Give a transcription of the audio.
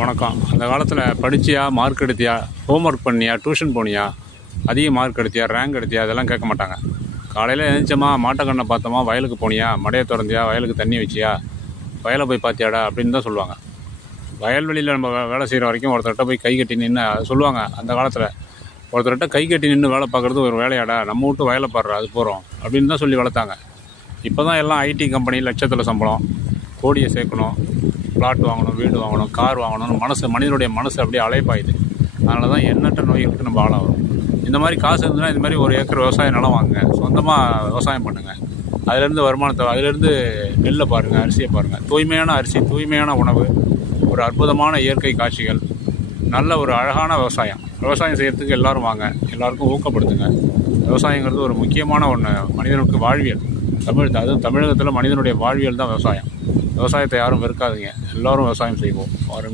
வணக்கம். அந்த காலத்தில் படிச்சியா, மார்க் எடுத்தியா, ஹோம் ஒர்க் பண்ணியா, டியூஷன் போனியா, அதிக மார்க் எடுத்தியா, ரேங்க் எடுத்தியா, அதெல்லாம் கேட்க மாட்டாங்க. காலையில் எழுந்திரிச்சோமா, மாட்டுக்கண்ணை பார்த்தோமா, வயலுக்கு போனியா, மடையை திறந்தியா, வயலுக்கு தண்ணி வச்சியா, வயலை போய் பார்த்தியாடா அப்படின்னு தான் சொல்லுவாங்க. வயல்வெளியில் நம்ம வேலை செய்கிற வரைக்கும் ஒருத்தர்கிட்ட போய் கை கட்டி நின்று சொல்லுவாங்க. அந்த காலத்தில் ஒருத்தர்கிட்ட கை கட்டி நின்று வேலை பார்க்குறது ஒரு வேலையாடா, நம்ம வீட்டு வயலை பாடுற அது போகிறோம் அப்படின்னு தான் சொல்லி வளர்த்தாங்க. இப்போ தான் எல்லாம் ஐடி கம்பெனி லட்சத்தில் சம்பளம், கோடியை சேர்க்கணும், பிளாட் வாங்கணும், வீடு வாங்கணும், கார் வாங்கணும்னு மனிதனுடைய மனசு அப்படியே அலைப்பாயுது. அதனால தான் எண்ணற்ற நோய்களுக்கு நம்ம ஆளாகிறோம். இந்த மாதிரி காசு இருந்ததுன்னா இந்த மாதிரி ஒரு ஏக்கர் விவசாய நிலம் வாங்குங்க, சொந்தமாக விவசாயம் பண்ணுங்கள். அதிலேருந்து வருமானத்தை, அதிலேருந்து நெல்லை பாருங்கள், அரிசியை பாருங்கள். தூய்மையான அரிசி, தூய்மையான உணவு, ஒரு அற்புதமான இயற்கை காட்சிகள், நல்ல ஒரு அழகான விவசாயம். விவசாயம் செய்கிறதுக்கு எல்லோரும் வாங்க, எல்லாருக்கும் ஊக்கப்படுத்துங்க. விவசாயங்கிறது ஒரு முக்கியமான ஒன்று, மனிதனுக்கு வாழ்வியல். அதுவும் தமிழகத்தில் மனிதனுடைய வாழ்வியல் தான் விவசாயம். விவசாயத்தை யாரும் வெறுக்காதீங்க, எல்லோரும் விவசாயம் செய்வோம்.